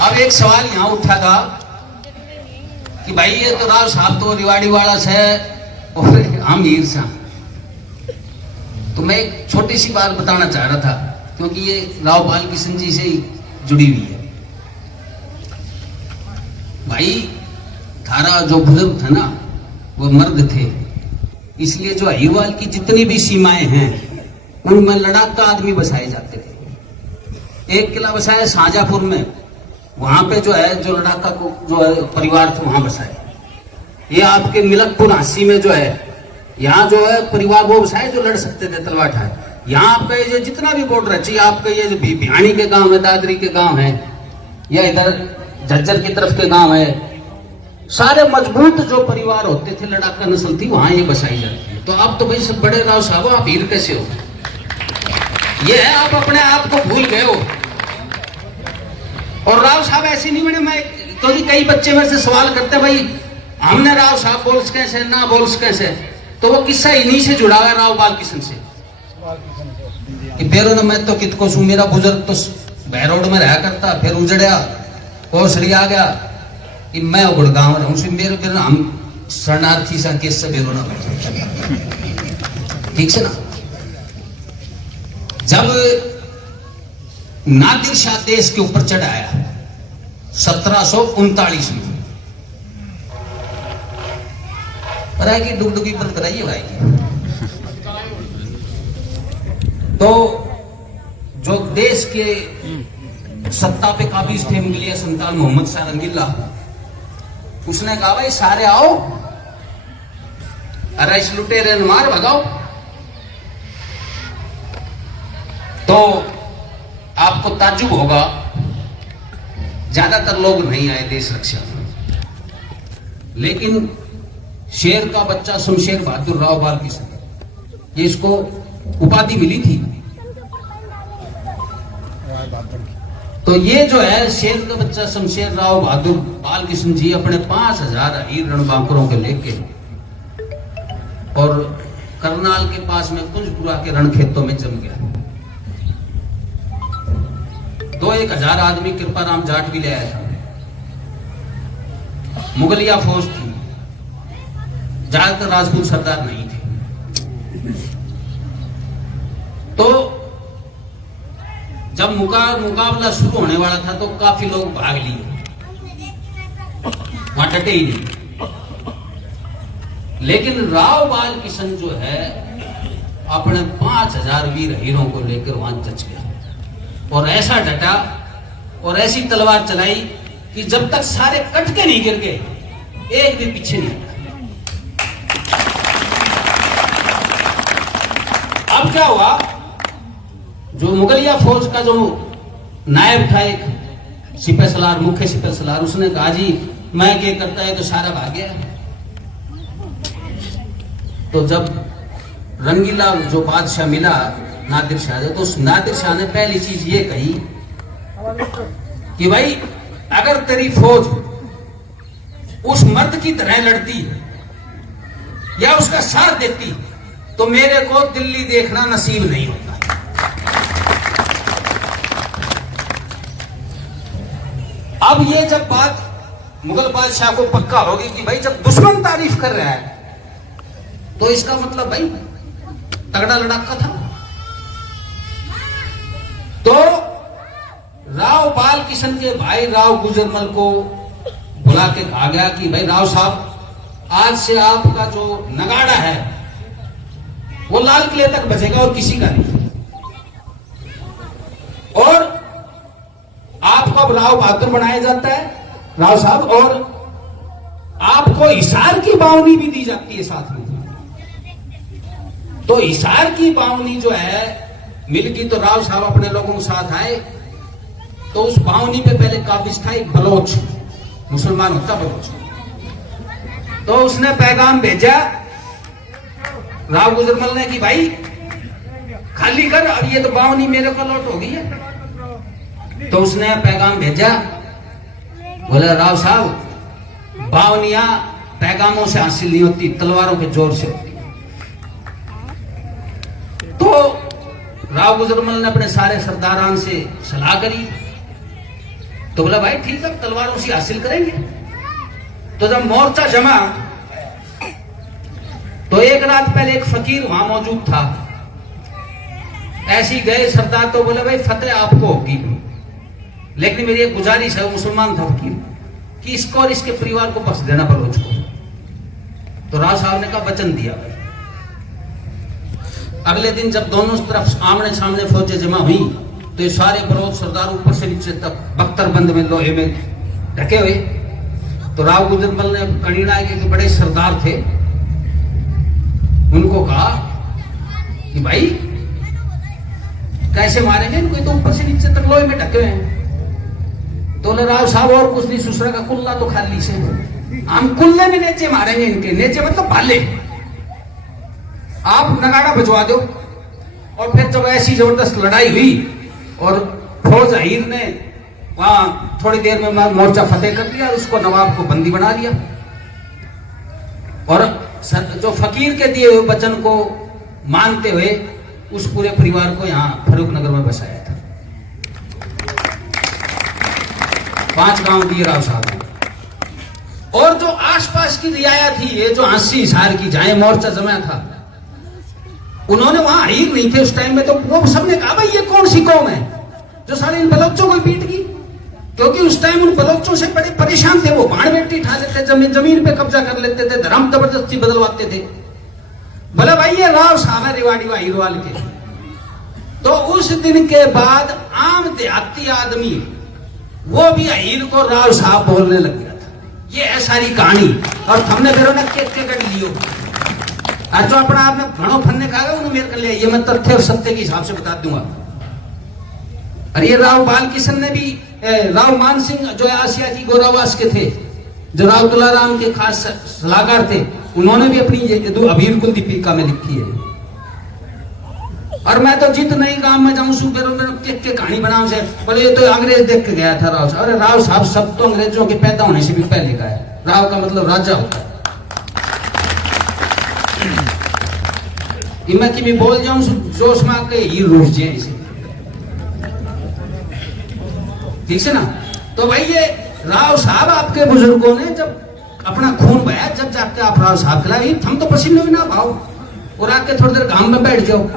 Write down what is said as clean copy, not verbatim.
अब एक सवाल यहाँ उठा था कि भाई ये तो राव साहब तो रिवाड़ी वाला है और हम हीर सा। तो मैं एक छोटी सी बात बताना चाह रहा था क्योंकि ये राव बाल किशन जी से ही जुड़ी हुई है। भाई थारा जो बुजुर्ग था ना वो मर्द थे, इसलिए जो अहिरवाल की जितनी भी सीमाएं हैं उनमें लड़ाका आदमी बसाए जाते थे। एक किला बसाया शाहजहांपुर में, वहां पे जो है जो लड़ाका को जो है परिवार थे वहां बसाए। ये आपके मिलकपुर हांसी में जो है यहाँ जो है परिवार वो बसाए जो लड़ सकते थे तलवार ठाए। यहाँ आपका ये जितना भी बॉर्डर है, चाहिए आपके ये जो भिवानी के गांव है, दादरी के गांव है या इधर झज्जर की तरफ के गांव है, सारे मजबूत जो परिवार होते थे लड़ाका नस्ल थी वहां ये बसाई जाती है। तो आप तो भाई सब बड़े राव साहब, आप हीर कैसे हो? ये है आप अपने आप को भूल गए हो। और राव साहब ऐसे नहीं बने। मैं तो कई बच्चे मेरे से सवाल करते हैं भाई हमने राव साहब बोल कैसे ना बोल कैसे, तो वो किस्सा इन्हीं से जुड़ा है राव बाल किशन से। फिर मैं तो कितको सू, मेरा बुजुर्ग तो बहरोड में रहा करता, फिर उजड़िया कोसड़ी आ गया कि मैं गुड़गांव रहूं से मेरे फिर हम शरणार्थी सा केस से बेरो ना ठीक से ना। जब नादिर शाह देश के ऊपर चढ़ाया 1739 में, पर की डुगडुगी बंद कराइए भाई की। तो जो देश के सत्ता पे काबिज थे मुगलिया सुल्तान मोहम्मद शाह रंगीला, उसने कहा भाई सारे आओ, अरे इस लुटेरे ने मार भगाओ। तो आपको ताज्जुब होगा ज्यादातर लोग नहीं आए देश रक्षा में, लेकिन शेर का बच्चा शमशेर बहादुर राव बाल किशन, ये इसको उपाधि मिली थी। तो ये जो है शेर का बच्चा शमशेर राव बहादुर बाल किशन जी अपने 5000 हीर रणबांकुरों के लेके और करनाल के पास में कुंजपुरा के रण खेतों में जम गया। 2-1 हजार आदमी कृपाराम जाट भी ले आया था। मुगलिया फौज थी, ज्यादातर राजपूत सरदार नहीं थे। तो जब मुकाबला शुरू होने वाला था तो काफी लोग भाग लिए, वहां डटे ही नहीं। लेकिन राव बाल किशन जो है अपने 5000 वीर हीरों को लेकर वहां जच गया और ऐसा डटा और ऐसी तलवार चलाई कि जब तक सारे कट के नहीं गिर गए एक भी पीछे नहीं हटा। अब क्या हुआ, जो मुगलिया फौज का जो नायब था एक सिपह सलार, मुख्य सिपह सलार, उसने कहा जी मैं क्या करता है तो सारा भाग गया। तो जब रंगीला जो बादशाह मिला नादिर शाह, तो उस नादिर शाह ने पहली चीज ये कही कि भाई अगर तेरी फौज उस मर्द की तरह लड़ती या उसका साथ देती तो मेरे को दिल्ली देखना नसीब नहीं होता। अब ये जब बात मुगल बादशाह को पक्का होगी कि भाई जब दुश्मन तारीफ कर रहा है तो इसका मतलब भाई तगड़ा लड़ाका था। तो राव बाल किशन के भाई राव गुजरमल को बुला के कहा गया कि भाई राव साहब आज से आपका जो नगाड़ा है वो लाल किले तक बचेगा और किसी का नहीं, और आपको अब राव बहादुर बनाया जाता है राव साहब, और आपको हिसार की बावनी भी दी जाती है साथ में। तो हिसार की बावनी जो है मिल की, तो राव साहब अपने लोगों के साथ आए। तो उस बावनी पे पहले काबिज था एक बलोच, मुसलमान होता बलोच। तो उसने पैगाम भेजा राव गुजरमल ने कि भाई खाली कर, अब ये तो बावनी मेरे को लौट हो गई है। तो उसने पैगाम भेजा, बोला राव साहब बावनियां पैगामों से हासिल नहीं होती, तलवारों के जोर से होती। तो राव गुजरमल ने अपने सारे सरदारान से सलाह करी तो बोला भाई ठीक है, तलवारों से हासिल करेंगे। तो जब मोर्चा जमा तो एक रात पहले एक फकीर वहां मौजूद था। ऐसे ही गए सरदार, तो बोले भाई फतेह आपको होगी, लेकिन मेरी एक गुजारिश है, मुसलमान था फकीर, कि इसको और इसके परिवार को बख्श देना बलोच को। तो राव साहब ने कहा वचन दिया भाई। अगले दिन जब दोनों तरफ आमने सामने फौजें जमा हुई तो ये सारे बलोच सरदार ऊपर से नीचे तक बख्तरबंद में लोहे में ढके हुए। तो राव गुजरमल ने कणीना के बड़े सरदार थे, उनको कहा कि भाई कैसे मारेंगे इनको, तो ऊपर से नीचे तक लोहे में ढके हुए हैं। तो राव साहब और कुछ नहीं, सुसरा का कुल्ला तो खाली से, हम कुल्ले में नीचे मारेंगे इनके, नीचे मतलब भाले, आप नगाड़ा बजवा दो। और फिर जब ऐसी जबरदस्त लड़ाई हुई और फौज अहीर ने वहां थोड़ी देर में मोर्चा फतेह कर दिया, उसको नवाब को बंदी बना लिया और जो फकीर के दिए हुए वचन को मानते हुए उस पूरे परिवार को यहां फरूख नगर में बसाया था। 5 गांव दिए राव साहब ने। और जो आसपास की रियाया थी, ये जो 80 हिसार की जहां मोर्चा जमा था, उन्होंने वहां अहीर नहीं थे उस टाइम में, तो वो सबने कहा भाई ये कौन सी कौम है जो सारे इन बलोचों को पीट गई, क्योंकि उस टाइम उन बलोचों से बड़े परेशान थे। वो भाड़ बेटी उठा लेते, जमीन पे कब्जा कर लेते थे, धर्म जबरदस्ती बदलवाते थे। बोला भाई ये राव साहब है रिवाड़ी व अहीरवाल के। तो उस दिन के बाद आम देहाती आदमी वो भी अहीर को राव साहब बोलने लग गया था। ये है सारी कहानी। और हमने फिर उन्हें के कट लियो, और जो अपना आपने घणो फन्ने कहा उन्हें मेरे कर लिया, ये मैं तथ्य और सत्य के हिसाब से बता दूंगा। और ये राव बाल किशन ने भी, राव मान सिंह जो आसिया की गोरावास के थे, जो राव तुलाराम के खास सलाहकार थे, उन्होंने भी अपनी अबीर कुल दीपिका में लिखी है। और मैं तो जित नई गांव में जाऊं के कहानी बनाऊं से बोले ये तो अंग्रेज देख के गया था राव साहब। अरे राव साहब सब तो अंग्रेजों के पैदा होने से भी पहले का है। राव का मतलब राजा होता है। मैं कि बोल जाऊं जोश में आके ही रूठ जाए इसे, ठीक है ना। तो भाई ये राव साहब आपके बुजुर्गों ने जब अपना खून बहाया, जब जाके आप राव साहब खिलाए, हम तो पसीने में ना भाव और आके थोड़ी देर घाम में बैठ जाओ।